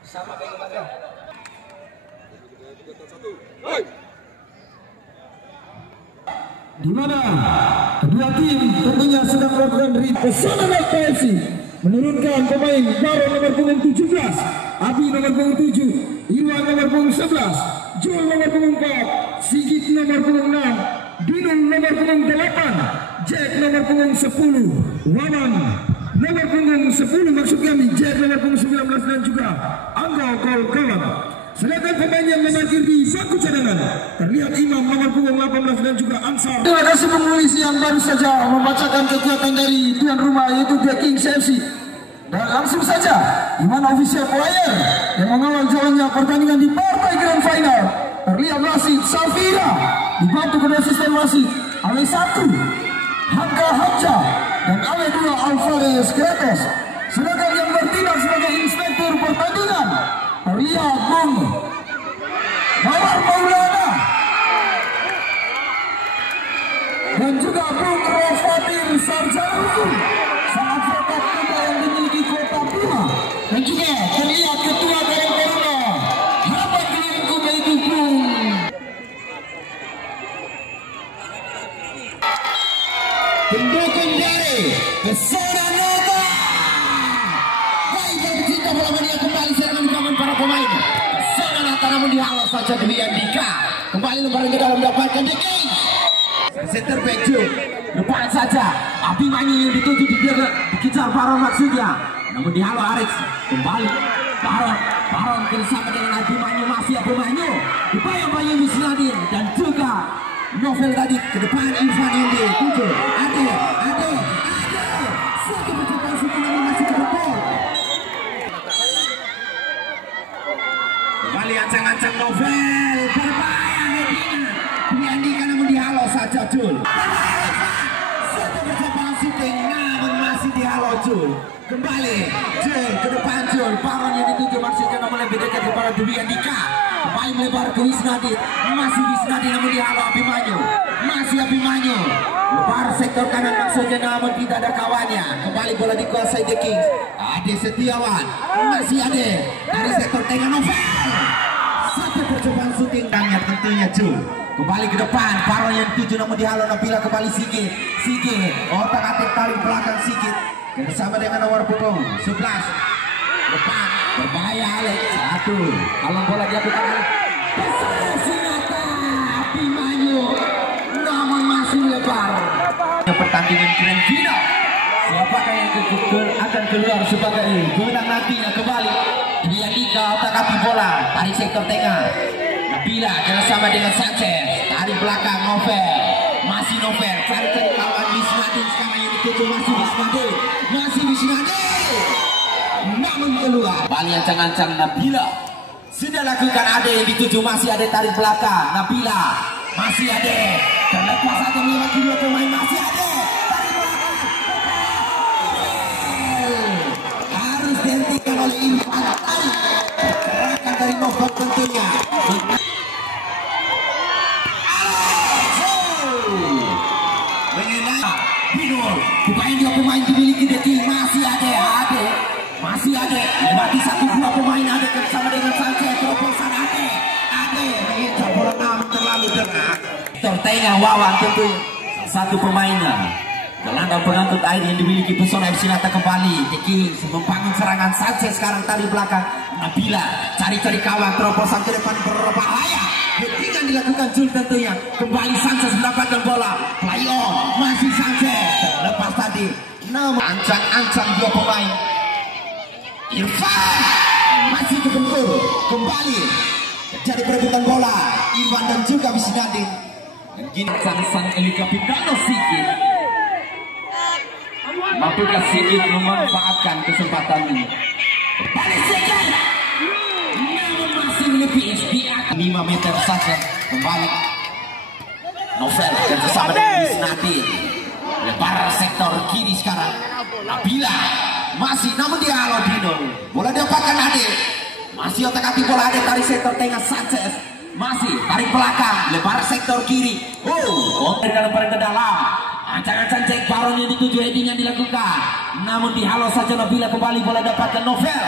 Sama kayak kemarin. Di mana kedua tim tentunya sedang melakukan pesona PSC menurunkan pemain Baro nomor punggung 17, Abi nomor punggung 7, Irwan nomor punggung 11, Jul nomor punggung 4, Sigit nomor punggung 6, Binung nomor punggung 8, Jack nomor punggung 10, Wawan nomor punggung 10 maksud kami, Jack nomor punggung 19 dan juga Angga kawan. Sedangkan pemain yang memarkir di bangku cadangan terlihat Imam nomor punggung 18 dan juga Ansar. Terima kasih pengulisi yang baru saja membacakan kekuatan dari tuan rumah yaitu The Kings FC. Dan langsung saja Iman official player yang mengawal jalannya pertandingan di partai grand final terlihat Rasid Safira dibantu kedua asisten wasit Ale 1 Hamka Hamza dan Ale 2 Alvarez Kratos. Sedangkan yang bertindak sebagai inspektur pertandingan terlihat Bung Mawar Maulana dan juga Bung Rofatir Sarjana, sangat sepak bola yang dimiliki Kota Bima, dan juga terlihat ketua Dewan Corona Harapan Kelilingku yaitu Bung pendukung dari Pesona Nova. Baik pecinta bola mania, kembali serangan di tangan para pemain Pesona Nova, namun dihalau saja Dwi Andika. Kembali lembaran ke dalam mendapatkan The Kings. Center back Jul depan saja Abimanyu yang dituju dikejar Baron maksudnya, namun dihalau Arix. Kembali Baron bersama dengan Abimanyu, masih Abimanyu dibayang Bayu Wisnadin dan juga Novel tadi ke depan. Irfan yang dituju Ade satu percobaan syuting namun masih terpol. Kembali ancang-ancang Novel berbahaya headingnya Dwi Andika namun dihalau saja Jul. Satu percobaan syuting namun masih dihalau Jul. Kembali Jul ke depan Jul. Baron yang dituju maksudnya namun lebih dekat kepada Dwi Andika. Kembali melebar ke Wisnadin, masih Wisnadin namun dihalau Abimanyu, masih Abimanyu lebar sektor kanan maksudnya namun tidak ada kawannya. Kembali bola dikuasai The Kings. Ade Setiawan, masih Ade dari sektor tengah Novel. Satu percobaan syuting tangan tentunya Jul. Kembali ke depan Baron yang dituju namun dihalau Nabila. Kembali Sigit otak-atik tarik belakang Sigit bersama dengan nomor punggung 11 depan berbahaya Alex. Satu kalau bola dilakukan besar Sinata Abimanyu namun masih lebar. Pertandingan grand final, siapakah yang akan keluar sebagai pemenang nantinya? Kembali Dwi Andika otak-atik bola tarik sektor tengah Nabila bersama dengan Sanchez tarik belakang Novel, masih Novel cari kawan Wisnadin. Sekarang yang dituju masih Wisnadin namun keluar. Bali ancang-ancang Nabila sudah lakukan. Ade yang dituju masih Ade tarik belakang Nabila, masih Ade terlepas saja melewati dua pemain, masih Ade tarik belakang harus dihentikan oleh Irfan. Gerakan dari Novel tentunya. Binul bukan dua pemain dimiliki The King, masih Ade lewati satu dua pemain Ade bersama dengan Sanchez. Terobosan Ade mengincar bola namun terlalu dekat. Tengah Wawan tentunya satu pemainnya. Gelandang pengangkut air yang dimiliki Pesona FC Nata. Kembali The Kings membangun serangan. Sanchez sekarang tadi belakang Nabila cari kawan, terobosan ke depan berbahaya. Dengan dilakukan Jul tentunya. Kembali Sanchez mendapatkan bola. Play on, masih Sanchez terlepas tadi. Namun ancang-ancang dua pemain. Irfan masih kebentur. Kembali jadi perebutan bola Irfan dan juga Wisnadin. Dan gini sang Eli Capitano Sigit. Mampukah Sigit memanfaatkan kesempatan ini? Balik Sigit namun masih menepis di atas 5 meter saja. Kembali Novel bersama dengan Wisnadin lebar sektor kiri sekarang. Nabila masih namun dihalau Binul. Bola didapatkan Ade, masih otak-atik bola Ade tarik sektor tengah. Sanchez masih tarik belakang lebar sektor kiri. Dari dalam ke dalam Ancang-ancang cek Baron yang dituju, heading yang dilakukan, namun dihalau saja Nabila. Kembali bola dapatkan Novel,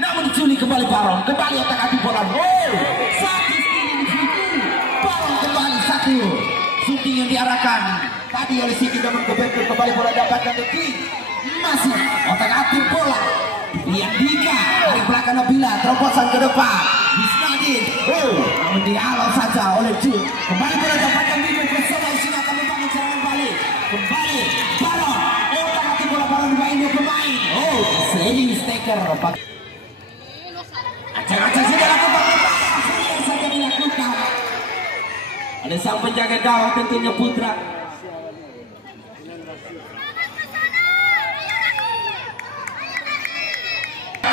namun diculik kembali Baron. Kembali otak-atik bola. Satu Baron kembali satu. Shooting yang diarahkan tadi oleh Sigi, namun kembali bola dapatkan The King. Masih otak-atik bola. Yandika dari belakang Nabila, terobosan ke depan. Wisnadin, namun dihalau saja oleh Jun. Kembali bola dapatkan Bimo bersama Isina akan membangun serangan balik. Kembali Baron, otak-atik bola Baron dimainkan pemain. Sliding staker. Acang-acang sudah lakukan yang saja dilakukan oleh sang penjaga gawang, tentunya Putra.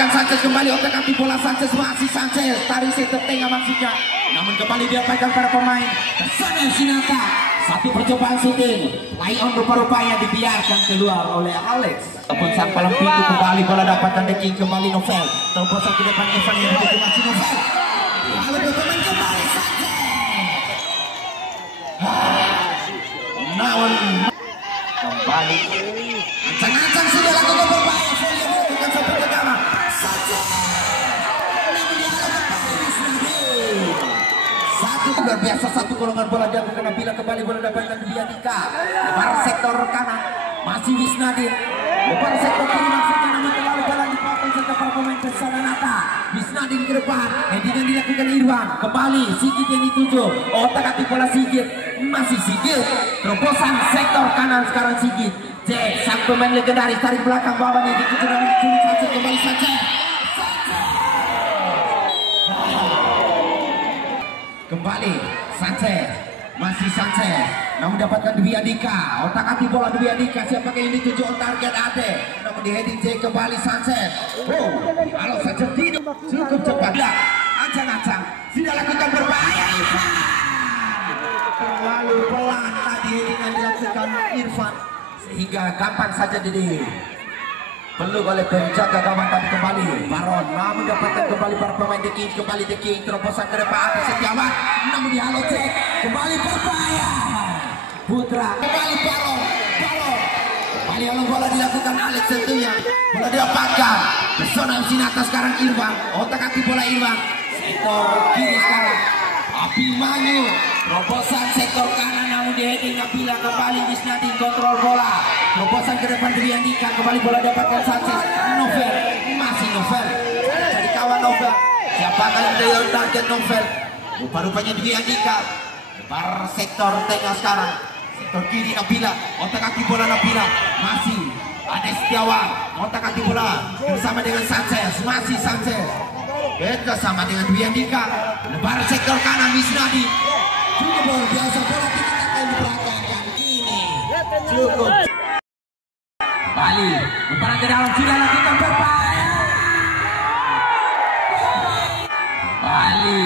Sanchez kembali otak-atik bola. Sanchez masih Sanchez tarik setter tengah maksudnya, namun kembali diapakan para pemain kesana Sinata. Satu percobaan shooting, Lion rupa-rupanya dibiarkan keluar oleh Alex. Ataupun sang palang pintu, kembali bola dapatkan The King. Kembali Novel, terobosan ke depan Evan yang dituju masih Novel. Lalu bermain kembali Sanchez. Namun kembali ancang-ancang sudah lakukan berbahaya. Bukan sampai ke gawang. Satu luar biasa, satu golongan bola dilakukan Nabila. Kembali bola dapatkan Yandika. Lebar sektor kanan masih Wisnadin. Lebar sektor kiri maksudnya, namun terlalu bola dipotong saja para pemain kesana Nata. Wisnadin ke depan, heading yang dilakukan Irwan. Kembali Sigit yang dituju, otak-atik bola Sigit. Masih Sigit, terobosan sektor kanan sekarang Sigit. Jack, sang pemain legendaris tarik belakang bawah yang dituju, namun diculik Sanchez. Kembali Sanchez. Kembali Sanchez, masih Sanchez, namun dapatkan Dwi Andika. Otak-atik bola Dwi Andika, siapakah yang dituju on target Ade, namun di heading J. Kembali Sanchez. Kalau Sanchez tidak cukup cepat, ancang-ancang sudah lakukan berbahaya. Terlalu pelan tadi heading yang dilakukan Irfan, sehingga gampang saja peluk oleh penjaga gawang tadi. Kembali Baron, namun dapatkan kembali para pemain The King. Kembali The King, terobosan ke depan atas Setiawan, namun dihalau cek. Kembali berbahaya Putra, kembali Baron. Kembali oleh bola dilakukan Alex tentunya. Bola didapatkan Pesona Sinata sekarang Irwan, otak-atik bola Irwan. Sektor kiri sekarang Abimanyu, terobosan sektor kanan, namun di heading Nabila. Kembali Wisnadin kontrol bola, terobosan ke depan Dwi Andika. Kembali bola dapatkan Sanchez. Novel, masih Novel, jadi kawan Novel. Siapakah yang dari target Novel? Rupa-rupanya Dwi Andika. Lebar sektor tengah sekarang, sektor kiri Nabila, otak-atik bola Nabila. Masih ada Setiawan, otak-atik bola bersama dengan Sanchez. Masih Sanchez beda sama dengan Dwi Andika. Lebar sektor kanan Wisnadi. Cukup luar biasa, bola kita akan diperagakan ini. Cukup. Kembali lebaran ke dalam, sudah lakukan berbahaya. Kembali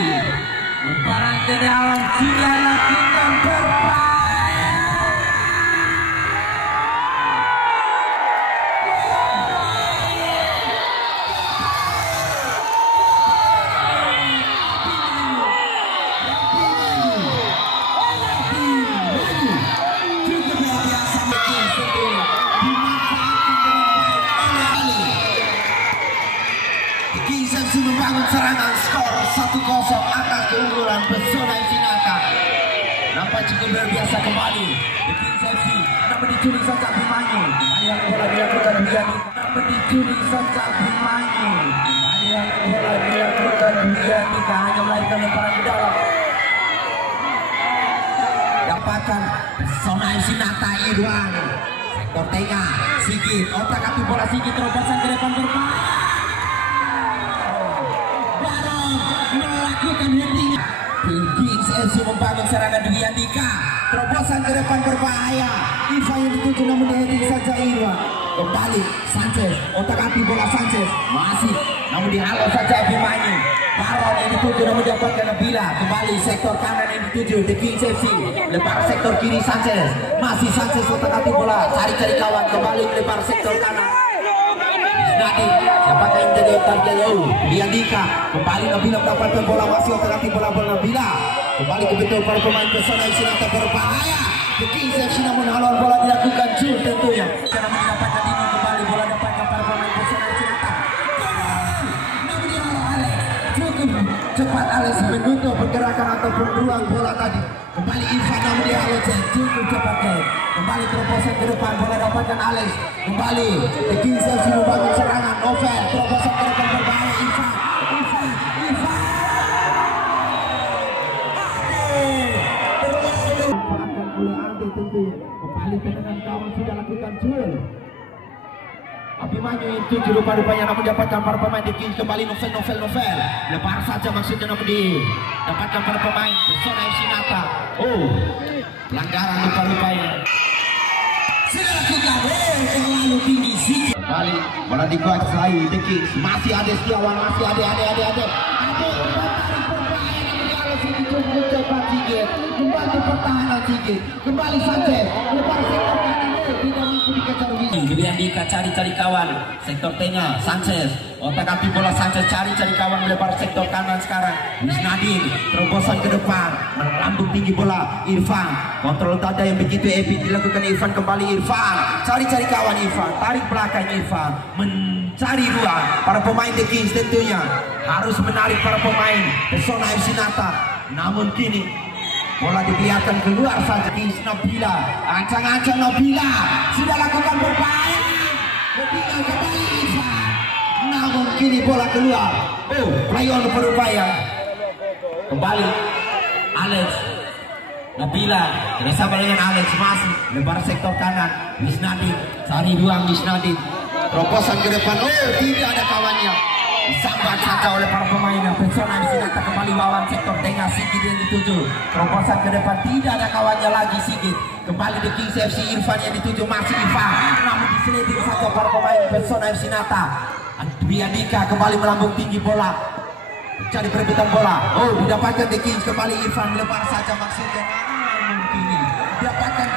lebaran ke dalam, sudah lakukan berbahaya. Membangun serangan, skor 1-0 atas keunggulan Pesona Sinata. Nampak cukup luar biasa kembali The King Safety, namun diculik saja Abimanyu. Kembali yang bola dilakukan Biani, namun diculik saja Abimanyu. Kembali yang bola dilakukan Biani, hanya melahirkan lemparan ke dalam. Dapatkan Pesona Sinata Irwan. Sektor tengah Sigit, otak-atik bola Sigit, terobosan ke depan berbahaya. Melakukan heading. Kings FC membangun serangan Dwi Andika, terobosan ke depan berbahaya. Iva yang dituju, namun di heading saja Irwan. Kembali Sanchez, otak-atik bola Sanchez. Masih, namun dihalau saja Abimanyu. Baron yang dituju, namun dapatkan Nabila. Kembali sektor kanan yang dituju The Kings FC. Lebar sektor kiri Sanchez. Masih Sanchez, otak-atik bola, cari-cari kawan. Kembali lebar sektor kanan Nadi, siapakah yang menjadi target Dwi Andika. Kembali Nabila mendapatkan bola, masih otak-atik bola Nabila. Kembali ke betul para pemain Pesona Sinata berbahaya. The Kings FC namun haluan bola dilakukan Jul tentunya. Karena mendapatkan ini kembali bola dapatkan para pemain Persona FC Nata. Namun dihalau Alex. Cukup cepat Alex menutup pergerakan ataupun ruang bola tadi. Kembali Irfan namun dihalau cukup cepat. Kembali terobosan ke depan bola dapatkan Alex. Kembali The Kings FC membangun serangan. Novel terobosan ke depan berbahaya Irfan. Kembali tendangan kawan sudah lakukan Jul. Abimanyu itu rupa-rupanya namun dapatkan para pemain The Kings. Kembali Novel lebar saja maksudnya namun dapatkan para pemain Persona FC Nata. Oh, pelanggaran rupa-rupanya sudah lakukan. Terlalu tinggi sih. Kembali bola dikuasai The Kings. Masih ada Setiawan, masih ada cukup cepat Sigit, membantu pertahanan Sigit. Kembali Sanchez, lepas sektor kanan tidak mampu dikejar Wisnu. Julian Dika cari kawan, sektor tengah Sanchez, otak atik bola Sanchez cari kawan melebar sektor kanan sekarang. Wisnadin terobosan ke depan, melambung tinggi bola Irfan, kontrol dada yang begitu epic dilakukan Irfan. Kembali Irfan, cari kawan Irfan, tarik belakang Irfan, mencari ruang para pemain The Kings tentunya harus menarik para pemain Persona FC Nata. Namun kini bola dibiarkan keluar saja. Kings Nabila, ancang-ancang Nabila sudah lakukan berbahaya. Ketika kembali Irfan, namun kini bola keluar. Oh, play on berupaya. Kembali Alex Nabila, tidak sabar dengan Alex, masih lebar sektor kanan. Wisnadi cari ruang Wisnadi, terobosan ke depan. Oh, tidak ada kawannya. Disambat saja oleh para pemain Persona FC Nata. Kembali lawan sektor tengah Sigit yang dituju, terobosan ke depan tidak ada kawannya lagi Sigit. Kembali The Kings FC, Irfan yang dituju, masih Irfan namun diselidik saja para pemain Persona FC Nata. Dika kembali melambung tinggi bola, cari perebutan bola. Oh, didapatkan The Kings. Kembali Irfan lebar saja maksudnya, namun ini didapatkan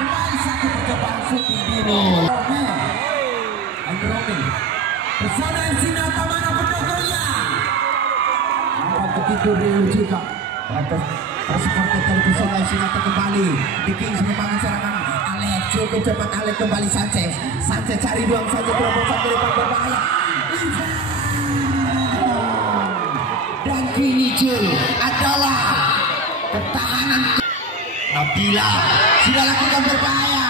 kembali satu percobaan shooting Dino. Persona FC Nata mana pendukungnya? Apa begitu real juga? Supporter dari Persona FC Nata kembali. The Kings membangun serangan. Alex cukup cepat, Alex kembali Sanchez cari ruang saja, terobosan ke depan berbahaya. Dan kini Jul adalah pertahanan. Nabila sudah lakukan berbahaya.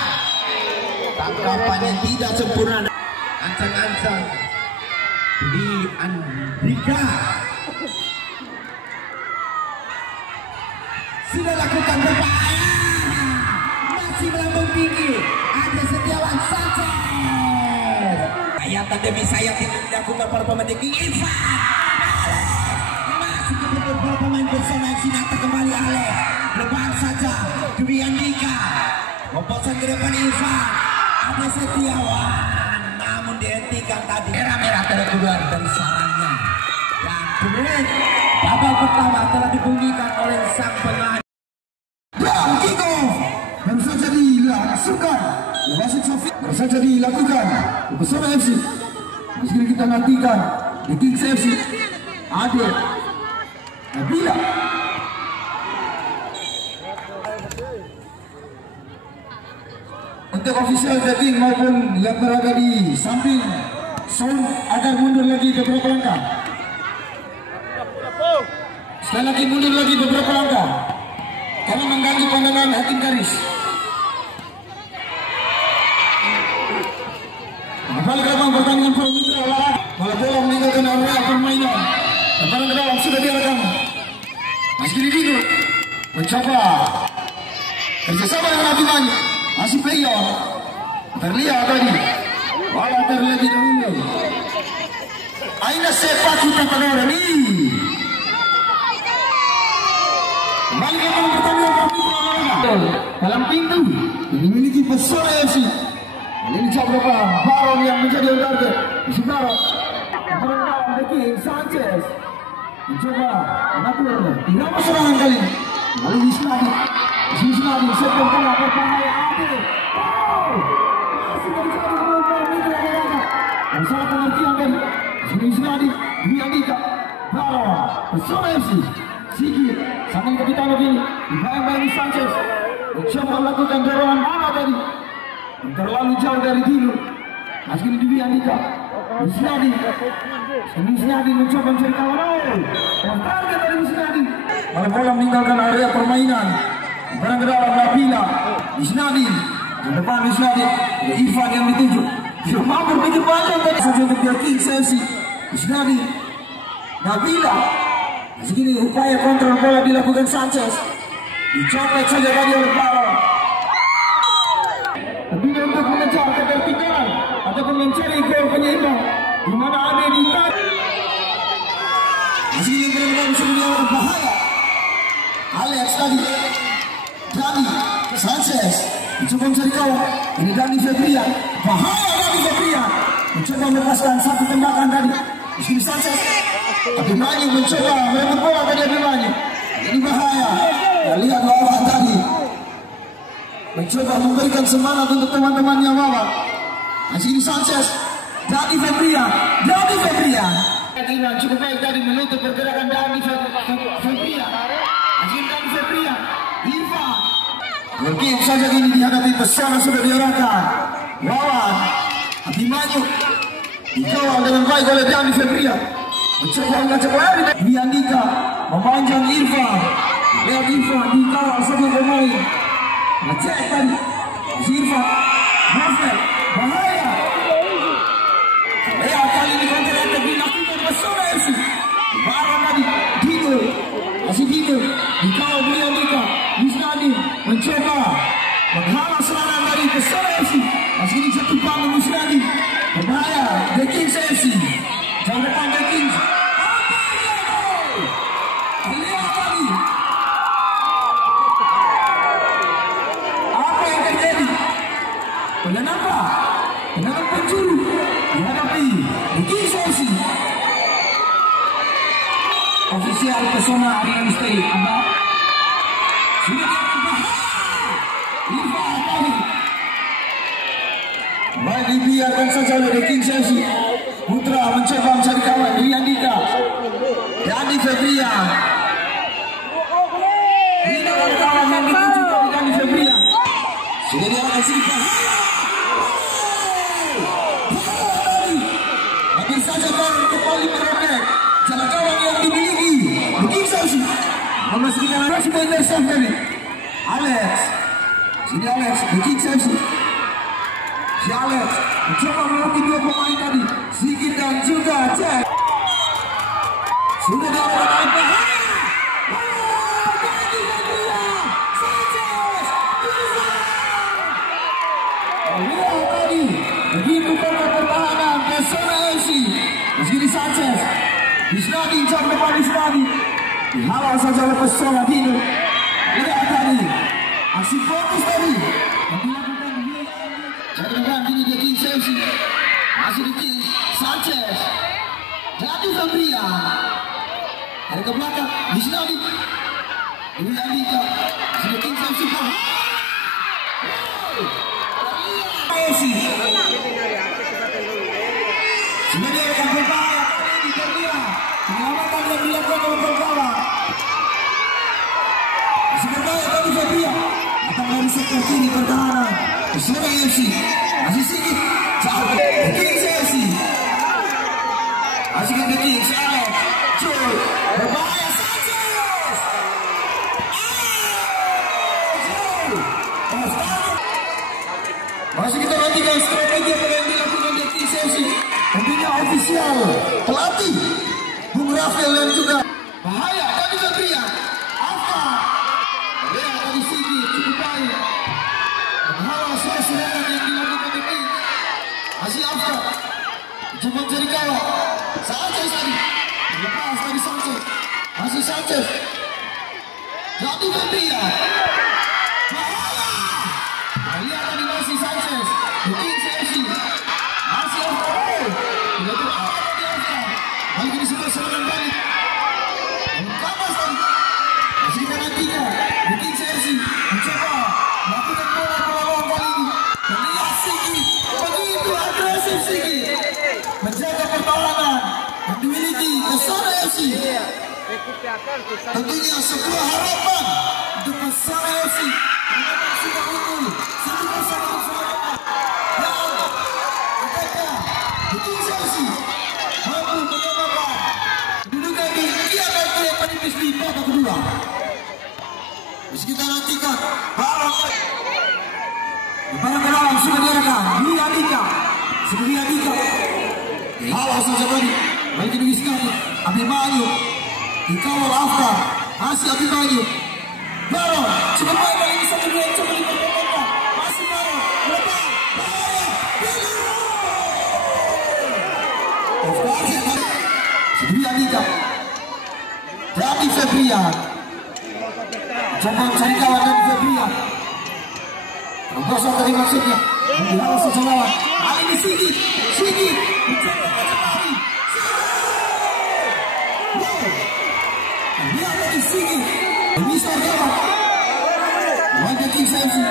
Tangkapan yang tidak sempurna. Ancang-ancang di Andrika sudah lakukan berbahaya, masih melambung tinggi. Ada Setiawan Sanchez, sayatan demi sayat itu dilakukan para pemain The Kings. Irfan masih kebetulan para pemain Persona FC Nata. Kembali Alex lebar saja Dwi Andika, memposong ke depan Irfan. Ada Setiawan namun dihentikan tadi. Merah terkeluar dari sarangnya. Dan kemudian babak pertama telah dibunyikan oleh sang pengadil. Bang Kiko baru saja dilakukan. Wasit Sofi baru saja dilakukan. Persona FC. Meski kita nantikan The Kings FC. Adil Nabila. Untuk ofisial The King maupun yang berada di samping sound agar mundur lagi beberapa langkah. Sekali lagi mundur lagi beberapa langkah karena mengganggu pandangan hakim garis. Kembali ke lapangan pertandingan Pro Mitra olahraga. Bola bola meninggalkan area permainan. Lemparan ke dalam sudah diarahkan. Mas Gini Dino mencoba kerjasama dengan Abimanyu. Masih player terlihat tadi bola terlebih dahulu. Aina sepak kita pada ini. Kembali ke dalam pertandingan dalam pintu yang dimiliki Persona FC. Ini coba Baron yang menjadi target. Baron dalam The King Sanchez mencoba mengatur irama serangan kali ini. Lalu Wisnadi sektor tengah berbahaya. Masih terjadi perubahan itu dan salah pengertian dari Wisnadi Dwi Andika Baron Persona FC. Sigit sambil kapitan begini dibayang-bayang Sanchez mencoba melakukan dorongan bola tadi terlalu jauh dari Dino. Meski Dwi Andika Musnadi mencoba mencari kawan. Target dari Musnadi. Kalau bola meninggalkan area permainan barang ke dalam Nabila Musnadi di depan Musnadi Irfan yang dituju. Dia mampu berpikir panjang tadi saja untuk dia King Chelsea. Musnadi Nabila. Segini upaya kontrol bola dilakukan Sanchez. Dicopet saja tadi oleh Baron. Tapi untuk mengejar ketertinggalan ataupun mencari gol penyeimbang di mana ada di tadi. Masih yang benar-benar bisa dilakukan bahaya. Alex tadi, Dani Sanchez mencoba mencari kawan. Ini Dani Febrian, bahaya Dani Febrian mencoba melepaskan satu tembakan tadi. Meski Sanchez, tapi Manyu mencoba merebut bola tadi dari Manyu. Ini bahaya. Kita lihat lawan tadi mencoba memberikan semangat untuk teman-temannya Wawan. Masih Sanchez, Dani Febrian. Cukup baik tadi menutup pergerakan Dani Febrian. Masih Dani Febrian, Irfan. Game saja ini dihadapi pesona sudah diarahkan. Wawan, Abimanyu dikawal dengan baik oleh Dani Febrian. Mencoba mengajak lari. Dwi Andika memanjang Irfan. Lihat Irfan dikawal sebagai pemain. Ngecek tadi. Irfan, Mafnet, bahaya. Lihat kali ini kontra attack dilakukan pesona FC. Barang tadi, Dino, masih Dino dikawal Dwi Andika. Musnadi mencoba menghalang serangan dari pesona FC. Masih ini satu bangun Musnadi. Berbahaya, The Kings FC. Jangan depan The Kings. Lihat tadi. Apa yang terjadi? Penanam penjuru dihadapi The Kings FC. Ofisial pesona Arian Stay. Anda sudah diangkat. Irfan tadi. Baik dibiarkan saja oleh The Kings FC. Putra mencoba mencari kawan. Dwi Andika, Dani Febrian. Ini kawan yang dituju dari Dani Febrian. Sudah diangkat Irfan. Hampir saja baru kembali merobek jalan kawan yang dimiliki The Kings FC. Memasuki narasi intercept tadi. Alex. Sini Alex, The Kings FC. Si Alex mencoba melewati dua pemain tadi, Sigit dan juga Jack. Sudah dilakukan bahaya. Lihat tadi, begitu kotak pertahanan pesona FC. Meski di Sanchez, Musnadi jam depan Musnadi dihalau saja oleh pesona Dino. Lihat tadi, aksi fokus tadi yang dilakukan cadangan ini The Kings FC. Masih di Kings Sanchez, Dani Febrian dari ke belakang Musnadi, Dwi Andika. Masih di Kings FC. Sudah dilakukan berbahaya kali ini terlihat penyelamatan yang dilakukan oleh Perbawa. Masih berbahaya tadi Febrian datang dari sektor kiri pertahanan pesona FC. Masih sedikit jauh The Kings FC. Masih ke The Kings Alex Joy berbahaya Sanchez. Masih kita nantikan strategi apa yang dilakukan The Kings FC. Tentunya ofisial pelatih Bung Rafael dan juga bahaya tadi Febrian. Alfa lihat tadi Sigi cukup baik menghalau serangan yang dilakukan The Kings. Masih Alfa coba mencari kawan. Sanchez tadi lepas dari Sanchez. Masih Sanchez Dani Febrian. Lihat tadi masih Sanchez The Kings FC. Masih Alfa. Hal ini sebuah serangan balik. Kapas tadi. Masih kita nantikan The Kings FC mencoba melakukan bola lawan kali ini. Dan lihat Sigi begitu agresif Sigi menjaga pertahanan yang dimiliki pesona FC. Tentunya sebuah harapan untuk pesona FC. Kita nantikan barang ke dalam sudah diarahkan Dwi Andika halau saja tadi baik ini sekali Abimanyu dikawal Aftar masih Abimanyu Baron sudah main kali ini satu dua coba dipertahankan masih Baron lepas Dwi Andika Dani Febrian coba mencari kawan dan Febrian kosong dari maksudnya dihalau saja lawan kali ini Sigi mencoba kembali dia lagi Sigi bisa gawat warga King Samsi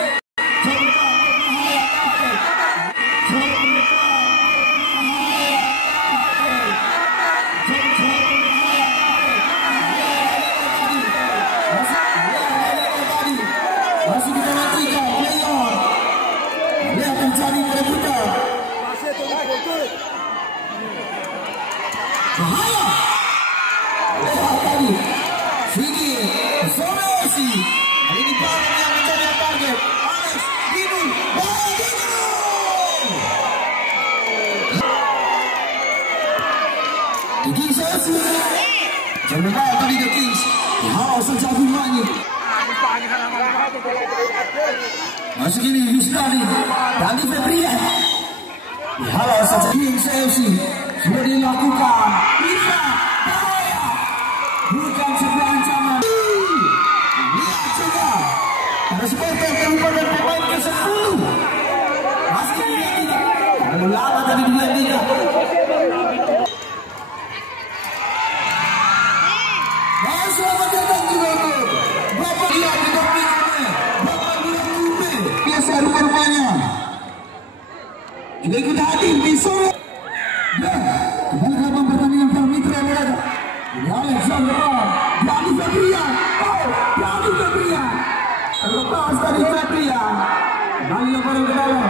masih kita nantikan player dia akan cari perebutan bahaya lihat tadi Sigi Sonesi hari ini Baron yang menjadi target Alex Dinu The Kings Samsi jangan tadi The Kings dihalau saja Abimanyu masuk ini Yusdani Dani Febrian dihalau saja King Samsi sudah dilakukan bisa bahaya bukan sebuah ancaman lihat juga ada supporter Kabupaten pemain ke-10 masih dilihat tidak terlalu lama tadi dilihat tidak selamat datang juga untuk Bapak lihat didampingi oleh Bapak Lihat Kumbe biasa rupa-rupanya juga ikut hadir di sore dan kembali ke lapangan pertandingan para mitra berada ini Alexander Dani Febrian lepas dari Febrian kembali lepas ke dalam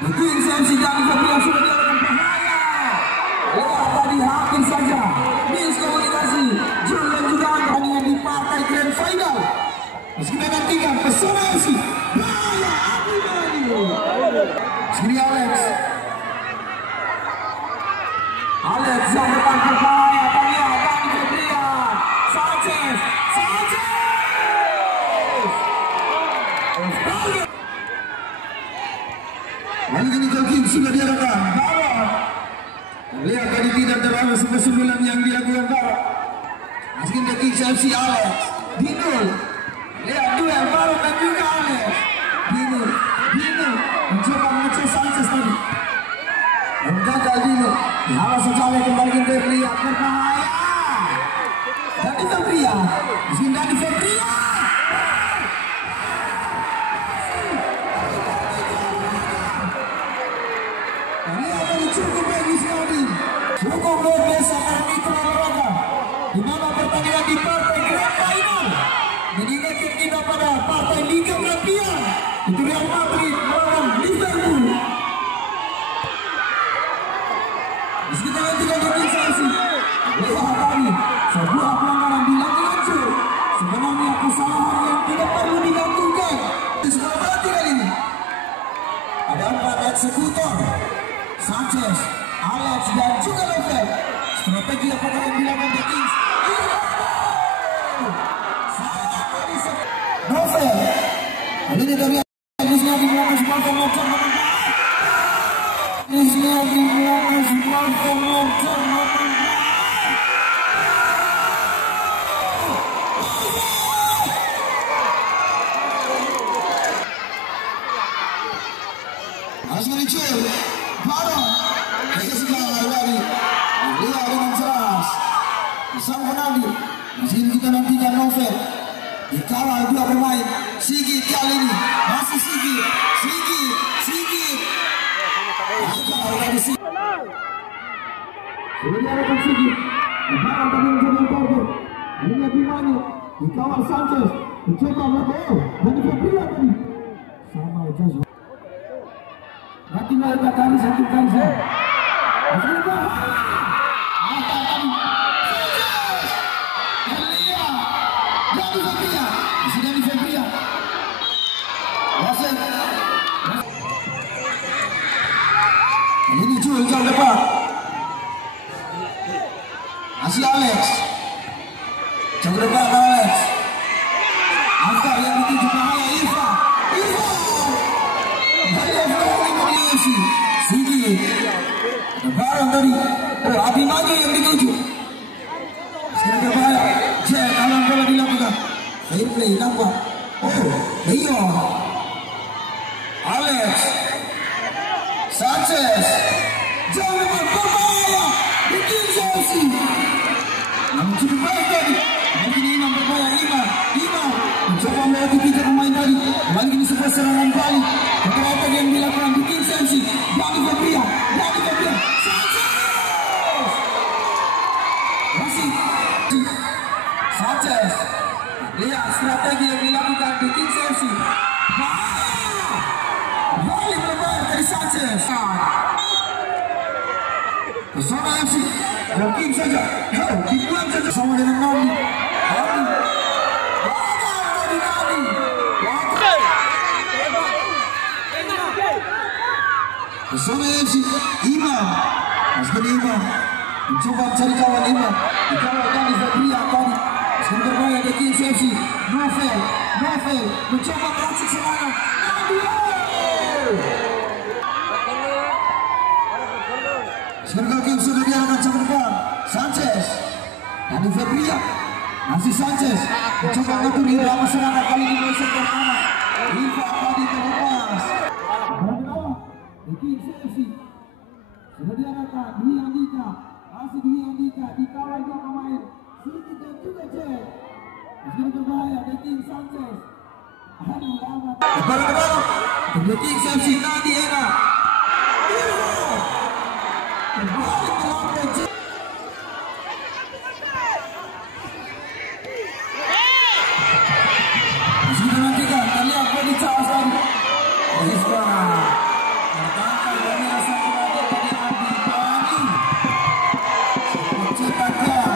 The Kings Samsi Dani Febrian sudah diarahkan bahaya lihat tadi hampir saja miskomunikasi Jul dan juga pertandingan di partai grand final meski kita nantikan pesona FC bahaya Abimanyu segini Alex yang depan berbahaya terlihat Dani Febrian Sanchez lalu ini King sudah diarahkan Baron lihat tadi tidak terlalu sembilan yang dilakukan Baron masukin ke King Samsi Alex Dinul lihat duel Baron dan juga Alex Dinul mencoba mengecek Sanchez tadi dan gagal Dinul dihalau saja Alex kembali ke Febrian berbahaya Dani Febrian masukin Dani Febrian cukup luar biasa para mitra olahraga di mana pertandingan di partai grand final mengingatkan kita pada partai Liga Champions itu Real Madrid melawan Liverpool meski kita nantikan organisasi lihat tadi sebuah pelanggaran dilakukan sebenarnya kesalahan yang tidak perlu digantungkan setelah berarti kali ini ada 4 eksekutor Sanchez Alex dan juga Novel strategi apakah yang dilakukan The Kings Novel ini dari Isnya di belakang sebuah komotor Isnya di belakang sebuah komotor harus mencuri Baron lagi lihat dengan jelas Sang Fernandi di sini kita nantikan Novel dikawal dua pemain Sigi kali ini masih Sigi sudah diarahkan Sigi Baron tadi menjadi target ini Abimanyu dikawal Sanchez Mencoba melakukan dan Febria tadi. Sama aja. Nanti mereka kali satu kali saja. Ini Jul jauh depan. Masih Alex. Jauh depan Alex. Angka yang dituju bahaya Iva. Sigi. Barang tadi. Abi maju yang dituju. Sekarang berbahaya. Cek alam bola dilakukan. Fair play nampak. Leon. Alex. Sanchez. Jauh berbahaya. Bikin Chelsea. Namun cukup baik tadi. Mungkin Imam berbahaya. Imam mencoba melewati 3 pemain tadi. Lagi ini sebuah serangan balik. Apa yang dilakukan bikin Chelsea. Dani Febria. Sanchez. Masih Sanchez. Lihat strategi yang dilakukan bikin Chelsea. Balik berbahaya dari Sanchez. Pesona FC. Mungkin saja. Dibuang saja sama dengan Nabi. Pesona FC. Imam. Masukkan Imam. Mencoba cari kawan Imam. Dikawal Dani Febria tadi. Sekarang berbahaya dari FC. Novel. Mencoba meracik serangan. Sekarang King sudah diarahkan ke depan. Sanchez. Dani Febria. Masih Sanchez. Mencoba ngatur irama serangan kali ini mulai sektor kanan. Iva tadi terlepas. King FC. Sudah diarahkan. Dwi Andika. Masih Dwi Andika. Dikawal 2 pemain. Sini dan juga cek. Sekarang berbahaya dari King Sanchez. Aduh lama. Barang-barang. Dari King FC. Nadi Ena. Kembali melawan cek. Masih menantikan. Kita lihat body Charles tadi. Rizka. Bertangkal dari rasa berada dari Adi Bani. Ciptakan.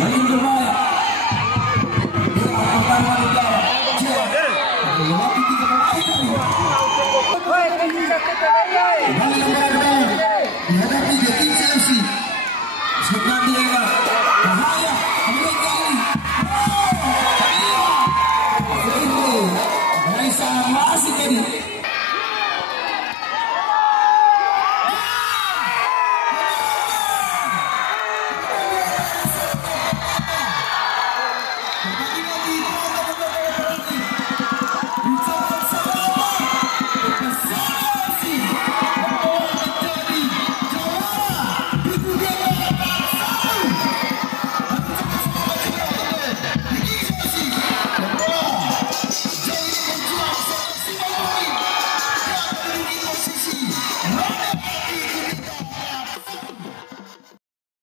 Lagi berbahaya. Dia akan udara. Cek. Melewati 3 pemain tadi. Kembali lembaga dihadapi The King Chelsea. Sekarang dia bahaya.